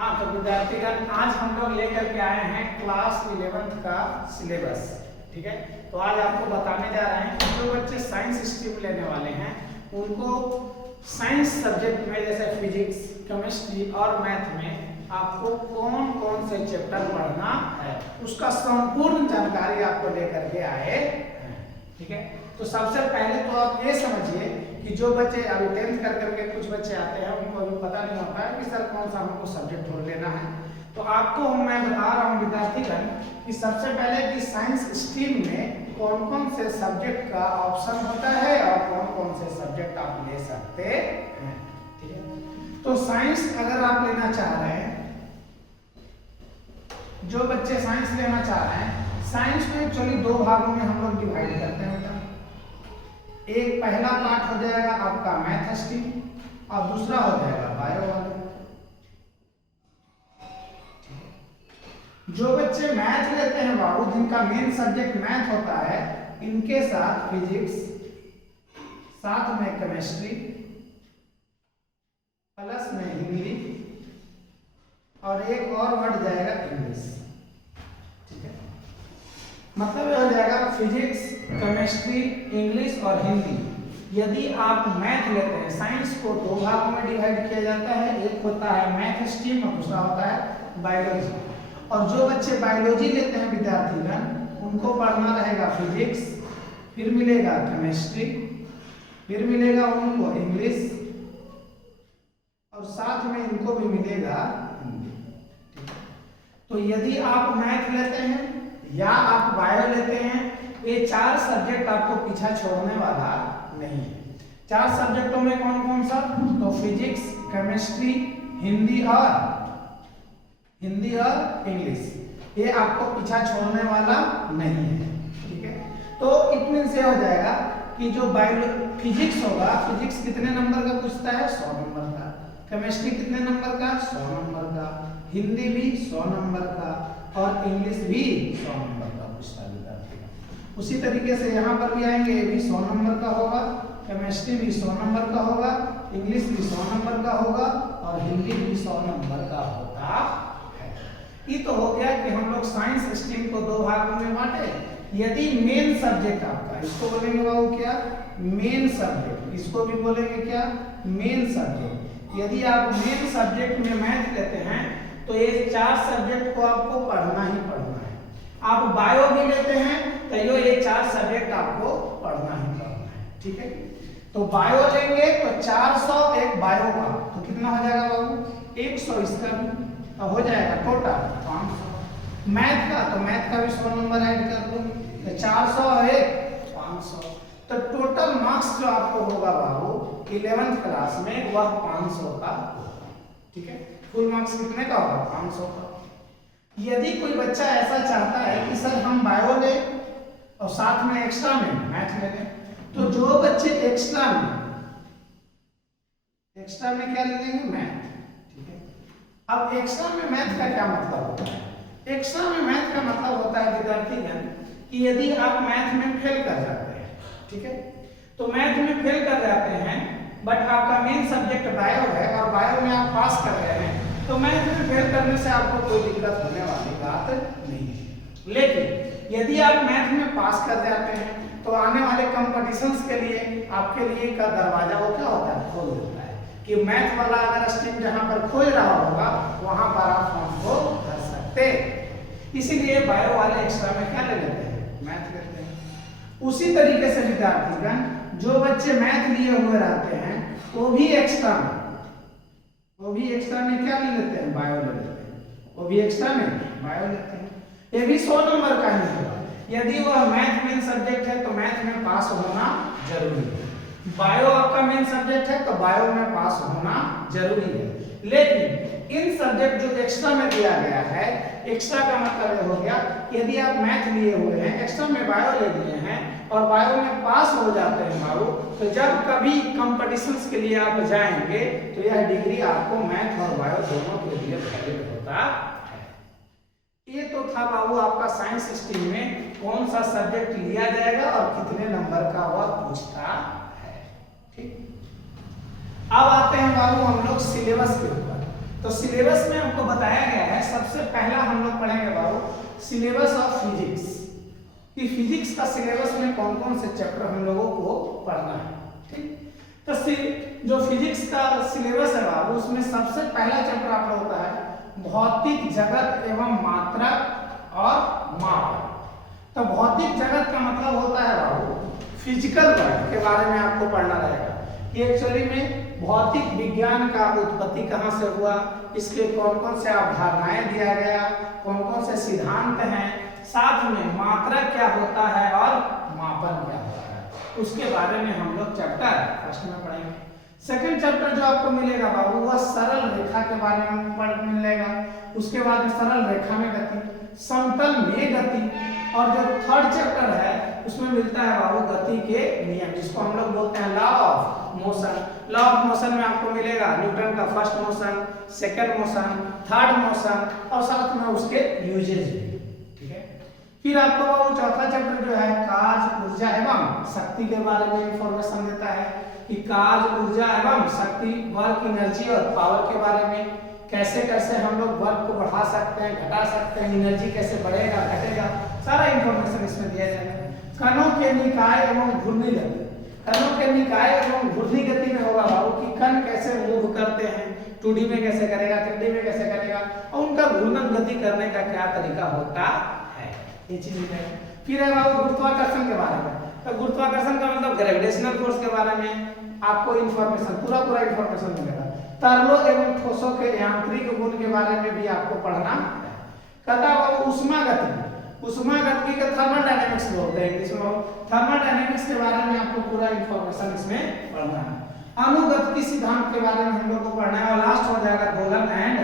हाँ तो विद्यार्थीगण आज हम लोग लेकर के आए हैं क्लास 11th का सिलेबस। ठीक है, तो आज आपको बताने जा रहे हैं कि जो बच्चे साइंस स्ट्रीम लेने वाले हैं उनको साइंस सब्जेक्ट में जैसे फिजिक्स, केमिस्ट्री और मैथ में आपको कौन कौन से चैप्टर पढ़ना है उसका संपूर्ण जानकारी आपको लेकर के आए हैं। ठीक है, तो सबसे पहले तो आप ये समझिए कि जो बच्चे अभी 10th कर करके कुछ बच्चे आते हैं उनको अभी पता नहीं होता है कि सर कौन सा हमको सब्जेक्ट लेना है, तो आपको मैं बता रहा हूँ विद्यार्थीगण कि सबसे पहले कि साइंस स्ट्रीम में कौन कौन से सब्जेक्ट का ऑप्शन होता है और कौन कौन से सब्जेक्ट आप ले सकते हैं। ठीक है, तो साइंस अगर आप लेना चाह रहे हैं, जो बच्चे साइंस लेना चाह रहे हैं, साइंस में एक्चुअली दो भागों में हम लोग डिवाइड करते हैं बेटा। एक पहला पार्ट हो जाएगा आपका मैथ स्ट्रीम और दूसरा हो जाएगा बायो वाला। जो बच्चे मैथ लेते हैं बाबू, जिनका मेन सब्जेक्ट मैथ होता है, इनके साथ फिजिक्स, साथ में केमिस्ट्री, प्लस में हिंदी और एक और बढ़ जाएगा इंग्लिश। ठीक है, मतलब यह हो जाएगा फिजिक्स, केमिस्ट्री, इंग्लिश और हिंदी। यदि आप मैथ लेते हैं, साइंस को दो भागों में डिवाइड किया जाता है, एक होता है मैथ स्ट्रीम और दूसरा होता है बायोलॉजी। और जो बच्चे बायोलॉजी लेते हैं विद्यार्थीगण, उनको पढ़ना रहेगा फिजिक्स, फिर मिलेगा केमिस्ट्री, फिर मिलेगा उनको इंग्लिश और साथ में इनको भी मिलेगा हिंदी। तो यदि आप मैथ लेते हैं या आप बायो लेते हैं, ये चार सब्जेक्ट आपको पीछा छोड़ने वाला नहीं है। चार सब्जेक्टों में कौन कौन सा? तो फिजिक्स, केमिस्ट्री, हिंदी और इंग्लिश, ये आपको पीछा छोड़ने वाला नहीं है। ठीक है, तो इतने से हो जाएगा कि जो फिजिक्स होगा, फिजिक्स कितने नंबर का पूछता है? 100 नंबर का। केमिस्ट्री कितने नंबर का? 100 नंबर का। हिंदी भी 100 नंबर का और इंग्लिश भी 100 नंबर का पूछता है विद्यार्थी। उसी तरीके से यहाँ पर भी आएंगे, ये भी 100 नंबर का होगा, केमिस्ट्री भी 100 नंबर का होगा, इंग्लिश भी 100 नंबर का होगा और हिंदी भी 100 नंबर का होता है। ये तो हो गया कि हम लोग साइंस स्ट्रीम को दो भागों में बांटे। यदि मेन सब्जेक्ट आपका, इसको बोलेंगे बाबू क्या? Main subject. इसको भी बोलेंगे क्या? Main subject. यदि आप मेन सब्जेक्ट में मैथ लेते हैं तो ये चार सब्जेक्ट को आपको पढ़ना ही पढ़ना है। आप बायो भी लेते हैं तो ये चार सब्जेक्ट आपको पढ़ना ही पढ़ना है। ठीक है, तो बायो लेंगे तो 400 एक बायो का, तो कितना हो जाएगा बाबू? 100 इसका भी तो हो जाएगा टोटल 500। मैथ का, तो मैथ का भी 100 नंबर ऐड कर दो, तो 400 एक 500, तो टोटल मार्क्स जो आपको होगा बाबू 11th क्लास में वह 500 का होगा। ठीक है, फुल मार्क्स कितने का होगा? 500 का। यदि कोई बच्चा ऐसा चाहता है कि सर हम बायो लें और साथ में एक्स्ट्रा में मैथ ले लें, तो जो बच्चे एक्स्ट्रा में क्या ले लेंगे? मैथ। ठीक है, अब एक्स्ट्रा में मैथ का क्या मतलब होता है? एक्स्ट्रा में मैथ का मतलब होता है विद्यार्थीगण कि यदि आप मैथ में फेल कर जाते हैं, ठीक है, तो मैथ में फेल कर जाते हैं बट आपका मेन सब्जेक्ट बायो है और बायो में आप पास कर रहे हैं, तो मैथ में फेल करने से आपको कोई दिक्कत होने वाली बात नहीं है। लेकिन यदि आप मैथ में पास कर जाते हैं तो आने वाले कंपटीशंस के लिए आपके लिए का दरवाजा वो क्या होता है? खोल देता है कि मैथ वाला अगर स्ट्रीम जहां पर खोज रहा होगा वहां पर आप फॉर्म को भर सकते। इसीलिए बायो वाले एक्स्ट्रा में क्या ले लेते हैं? मैथ लेते हैं। उसी तरीके से विद्यार्थीगण जो बच्चे मैथ लिए हुए रहते हैं वो भी एक्स्ट्रा में क्या ले लेते हैं? बायो ले लेते हैं। वो भी एक्स्ट्रा में बायो लेते हैं। ये भी 100 नंबर का ही होगा। यदि वह मैथ मेन सब्जेक्ट है तो मैथ में पास होना जरूरी है। बायो आपका मेन सब्जेक्ट है तो बायो में पास होना जरूरी है। लेकिन इन सब्जेक्ट जो एक्स्ट्रा में दिया गया है, एक्स्ट्रा का मतलब हो गया यदि आप मैथ लिए हुए हैं, एक्स्ट्रा में बायो ले लिए हैं और बायो में पास हो जाते हैं बाबू, तो जब कभी कंपटीशंस के लिए आप जाएंगे तो यह डिग्री आपको मैथ और बायो दोनों के लिए वैलिड होता है। ये तो था बाबू आपका साइंस स्ट्रीम में कौन सा सब्जेक्ट लिया जाएगा और कितने नंबर का वह पूछता है। ठीक, अब आते हैं बाबू हम लोग सिलेबस के ऊपर। तो सिलेबस में हमको बताया गया है, सबसे पहला हम लोग पढ़ेंगे बाबू सिलेबस ऑफ फिजिक्स, कि फिजिक्स का सिलेबस में कौन कौन से चैप्टर हम लोगों को पढ़ना है। ठीक, तो जो फिजिक्स का सिलेबस है बाबू, उसमें सबसे पहला चैप्टर आप लोगों का है भौतिक जगत एवं मात्रक और माप। तो भौतिक जगत का मतलब होता है बाबू फिजिकल वर्ल्ड के बारे में आपको पढ़ना रहेगा कि एक्चुअली में भौतिक विज्ञान का उत्पत्ति कहाँ से हुआ, इसके कौन कौन से अवधारणाएं दिया गया, कौन कौन से सिद्धांत हैं, साथ में मात्रा क्या होता है और मापन क्या होता है, उसके बारे में हम लोग चैप्टर फर्स्ट में पढ़ेंगे। सेकंड चैप्टर जो आपको मिलेगा बाबू वह सरल रेखा के बारे में पढ़ मिलेगा, उसके बाद में सरल रेखा में गति, समतल में गति, और जो थर्ड चैप्टर है उसमें मिलता है बाबू गति के नियम, जिसको हम लोग बोलते हैं law of motion. Law of motion में आपको मिलेगा न्यूटन का first motion, second motion, third motion और साथ में उसके यूजेज भी। ठीक है, फिर आपको बाबू चौथा चैप्टर जो है काज ऊर्जा एवं शक्ति के बारे में इंफॉर्मेशन देता है कि काज ऊर्जा एवं शक्ति, वर्क एनर्जी और पावर के बारे में, कैसे कैसे हम लोग वर्क को बढ़ा सकते हैं, घटा सकते हैं, एनर्जी कैसे बढ़ेगा घटेगा, सारा इंफॉर्मेशन इसमें दिया जाएगा। कणों के निकाय एवं घूर्णी गति, कणों के निकाय एवं घूर्णी गति में होगा बाबू कि कण कैसे मूव करते हैं, 2D में कैसे करेगा, 3D में कैसे करेगा, और उनका घूर्णन गति करने का क्या तरीका होता है, ये चीज है। फिर है बाबू गुरुत्वाकर्षण के बारे में, तो गुरुत्वाकर्षण का मतलब ग्रेविटेशनल फोर्स के बारे में आपको इंफॉर्मेशन पूरा इंफॉर्मेशन मिलेगा। तरलों एवं ठोसों के यांत्रिक गुण के बारे में भी आपको पढ़ना है। कहता बाबू उष्मा गति, उष्मा गति का थर्मोडायनेमिक्स बोलते हैं इंग्लिश में, थर्मोडायनेमिक्स के बारे में आपको पूरा इंफॉर्मेशन इसमें पढ़ना है। अनुगतिकी सिद्धांत के बारे में हम लोग को पढ़ना है, और लास्ट हो जाएगा दोलन एंड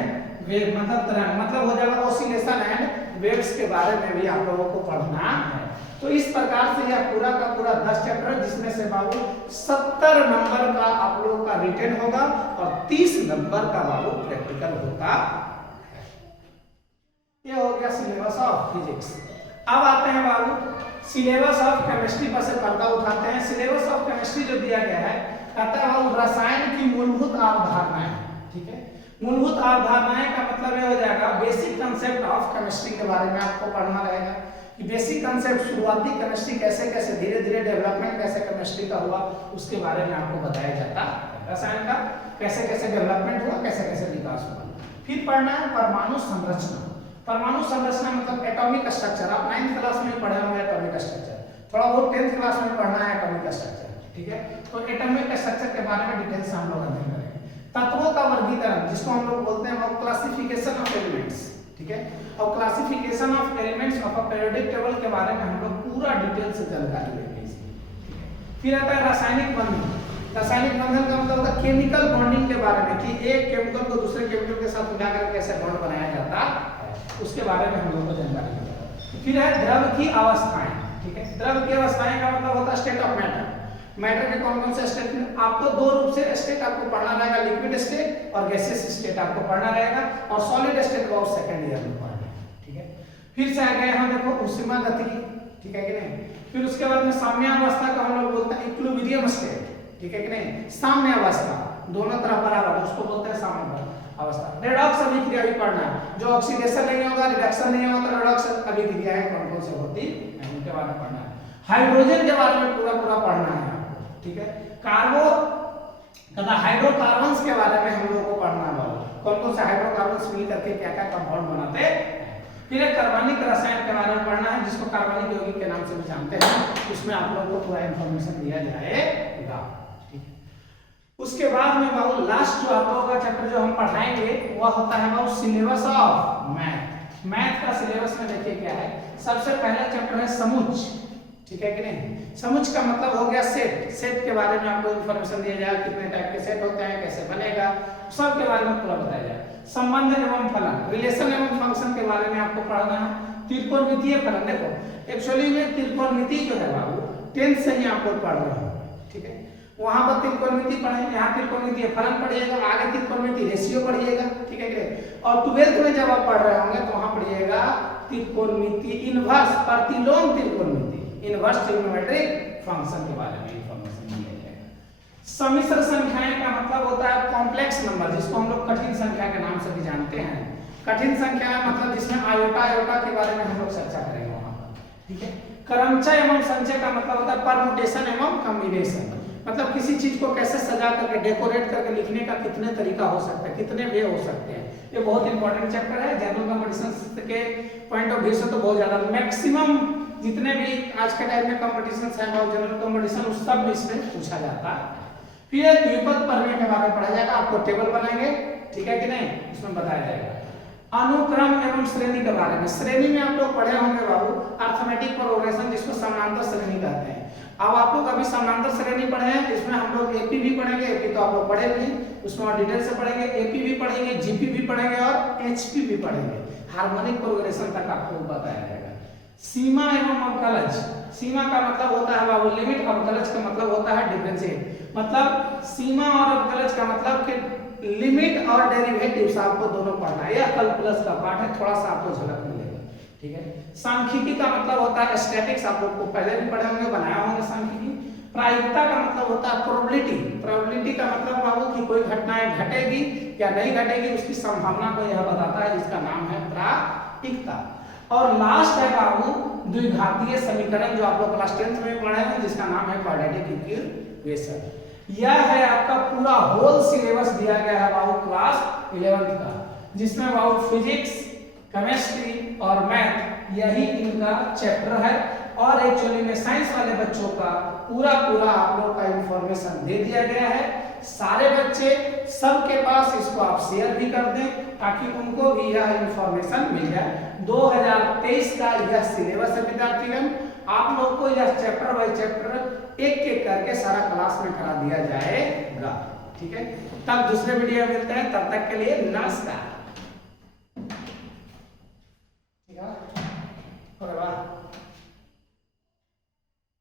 वेव, मतलब तरंग, मतलब हो जाएगा ऑसिलेशन एंड वेव्स के बारे में भी आप लोगों को पढ़ना है। तो इस प्रकार से यह पूरा का पूरा 10 चैप्टर, जिसमें से बाबू 70 नंबर का आप लोगों का रिटन होगा और 30 नंबर का बाबू प्रैक्टिकल होगा। ये हो गया सिलेबस ऑफ फिजिक्स। अब आते हैं बाबू सिलेबस ऑफ केमिस्ट्री पर से पर्दा उठाते हैं। सिलेबस ऑफ केमिस्ट्री जो दिया गया है, कहता है बाबू रसायन की मूलभूत अवधारणाएं। ठीक है, मूलभूत अवधारणाएं का मतलब ये हो जाएगा बेसिक कंसेप्ट ऑफ केमिस्ट्री के बारे में आपको पढ़ना रहेगा कि बेसिक कंसेप्ट, शुरुआती केमिस्ट्री कैसे कैसे धीरे धीरे डेवलपमेंट कैसे केमिस्ट्री का हुआ, उसके बारे में आपको बताया जाता है। रसायन का कैसे कैसे डेवलपमेंट हुआ, कैसे कैसे विकास हुआ। फिर पढ़ना है परमाणु संरचना। परमाणु संरचना मतलब एटॉमिक स्ट्रक्चर, आप 9th क्लास में पढ़े होंगे एटॉमिक स्ट्रक्चर, थोड़ा बहुत 10th क्लास में पढ़ना है एटॉमिक स्ट्रक्चर। ठीक है, तो एटॉमिक स्ट्रक्चर के बारे में डिटेल से हम लोग अध्ययन करेंगे। तत्वों का वर्गीकरण, जिसको हम लोग बोलते हैं वो क्लासिफिकेशन ऑफ एलिमेंट्स। ठीक है, और classification of elements of a periodic table के बारे में हम लोग पूरा डिटेल से जानकारी लेंगे इसकी। फिर आता है रासायनिक बंधन। रासायनिक बंधन का मतलब होता है केमिकल बॉन्डिंग के बारे में कि एक केमिकल को दूसरे केमिकल के साथ मिलाकर कैसे बॉन्ड बनाया जाता है, उसके बारे में हम लोगों को जानकारी मिलेगा। फिर है द्रव की अवस्थाएं। ठीक है, द्रव की अवस्थाएं का मतलब होता है स्टेट ऑफ मैटर। मैटर के कौन कौन से स्टेट में, आपको 2 रूप से स्टेट आपको पढ़ना रहेगा, लिक्विड स्टेट और गैसियस स्टेट आपको पढ़ना रहेगा, और सॉलिड स्टेट को सेकंड ईयर में पढ़ना है। ठीक है, फिर से आ गए हम देखो ऊष्मा गतिकी। ठीक है कि नहीं, फिर उसके बाद में साम्यावस्था को हम लोग बोलते हैं इक्विलिब्रियम स्टेट। ठीक है कि नहीं, साम्य अवस्था, दोनों तरफ बराबर, उसको बोलते हैं साम्य अवस्था। रेडॉक्स अभिक्रिया भी पढ़ना है, जो ऑक्सीडेशन नहीं होगा, रिडक्शन नहीं होगा, तो रेडॉक्स अभिक्रियाएं कौन कौन से होती है उनके बारे में पढ़ना है। हाइड्रोजन के बारे में पूरा पढ़ना है आपको। ठीक है, कार्बो तथा हाइड्रोकार्बन्स के बारे में हम लोगों को पढ़ना है, कौन कौन से हाइड्रोकार्बन्स मिल करके क्या क्या कंपाउंड बनाते हैं। फिर एक कार्बनिक रसायन के बारे में पढ़ना है, जिसको कार्बनिक यौगिक के नाम से भी जानते हैं, उसमें आप लोगों को पूरा इंफॉर्मेशन दिया जाएगा। ठीक है, उसके बाद में बाबू लास्ट जो आप लोगों का चैप्टर जो हम पढ़ाएंगे वह होता है बाबू सिलेबस ऑफ मैथ। मैथ का सिलेबस में देखिए क्या है, सबसे पहला चैप्टर है समुच्च। ठीक है कि नहीं, समुच्च का मतलब हो गया सेट। सेट के बारे में आपको इंफॉर्मेशन दिया जाएगा, कितने टाइप के सेट होते हैं, कैसे बनेगा, सब के बारे में पूरा बताया जाएगा। संबंध एवं फलन, रिलेशन एवं फंक्शन के बारे में आपको पढ़ना है। त्रिकोणमितीय फलन, देखो एक्चुअली में त्रिकोणमिति जो है बाबू 10th से ही आप लोग पढ़ रहे हो। ठीक है, वहां पर त्रिकोणमिति पढ़े, यहाँ त्रिकोणमितीय फलन पढ़िएगा, आगे त्रिकोणमिति रेशियो पढ़िएगा। ठीक है कि, और 12th में जब आप पढ़ रहे होंगे तो वहां पढ़िएगा त्रिकोणमिति इनवर्स, प्रतिलोम त्रिकोणमिति, इनवर्स ट्रिग्नोमेट्रिक फंक्शन के बारे में इंफॉर्मेशन दिया जाएगा। सम्मिश्र संख्याएं का मतलब होता है कॉम्प्लेक्स नंबर, जिसको हम लोग कठिन संख्या के नाम से जानते हैं। कठिन संख्या है मतलब जिसमें आयोटा आयोटा के बारे में हम लोग चर्चा करेंगे वहां पर, ठीक है। क्रमचय एवं संचय का मतलब होता है परमुटेशन एवं कॉम्बिनेशन, मतलब किसी चीज को कैसे सजा करके डेकोरेट करके लिखने का कितने तरीका हो सकता है, कितने वे हो सकते हैं। ये बहुत इंपॉर्टेंट चैप्टर है जनरल कंपटीशन के पॉइंट ऑफ व्यू से तो बहुत ज्यादा, मैक्सिमम जितने भी आज के टाइम में कंपटीशन है और जनरल कंपटीशन उस सब में इसमें पूछा जाता है। फिर द्विपद प्रमेय के बारे में पढ़ा जाएगा, आपको टेबल बनाएंगे, ठीक है कि नहीं, इसमें बताया जाएगा। अनुक्रम एवं श्रेणी के बारे में, श्रेणी में आप लोग पढ़े होंगे बाबू अर्थमेटिक प्रोग्रेशन जिसको समानांतर श्रेणी कहते हैं। अब आप लोग अभी समानांतर श्रेणी पढ़े हैं, इसमें हम लोग एपी भी पढ़ेंगे, एपी तो आप लोग पढ़े भी, उसमें और डिटेल से पढ़ेंगे, एपी भी पढ़ेंगे, जीपी भी पढ़ेंगे और एचपी भी पढ़ेंगे, हार्मोनिक प्रोग्रेशन तक आपको बताया जाएगा। सीमा एवं अवकलज, सीमा का मतलब होता है बाबू लिमिट, अवकलज का मतलब होता है डिफरेंशिएट, मतलब सीमा और अवकलज का मतलब कि लिमिट और डेरिवेटिव्स आपको दोनों पढ़ना है, यह कैलकुलस का पार्ट है, थोड़ा सा आपको झलक मिलेगा, ठीक है। सांख्यिकी का मतलब होता है स्टैटिक्स, आप लोग को पहले भी पढ़े होंगे, बनाया होंगे सांख्यिकी। प्रायिकता का मतलब होता है प्रोबेबिलिटी, प्रोबेबिलिटी का मतलब बाबू कि कोई घटनाएं घटेगी या नहीं घटेगी उसकी संभावना को यह बताता है, जिसका नाम है प्रायिकता। और लास्ट है बाबू द्विघातीय समीकरण, जो आप लोग क्लास 10th में पढ़े हैं, जिसका नाम है क्वाड्रेटिक इक्वेशन। यह है आपका पूरा होल सिलेबस दिया गया है बाबू क्लास 11th का, जिसमें बाबू फिजिक्स, केमिस्ट्री और मैथ यही इनका चैप्टर है। और एक्चुअली में साइंस वाले बच्चों का पूरा आप लोग का इंफॉर्मेशन दे दिया गया है। सारे बच्चे सबके पास इसको आप शेयर भी कर दें ताकि उनको भी यह इंफॉर्मेशन मिल जाए। 2023 का यह सिलेबस है विद्यार्थीगण, आप लोग को यह चैप्टर बाय चैप्टर एक करके सारा क्लास में करा दिया जाएगा, ठीक है। तब दूसरे वीडियो में मिलते हैं, तब तक के लिए नमस्कार।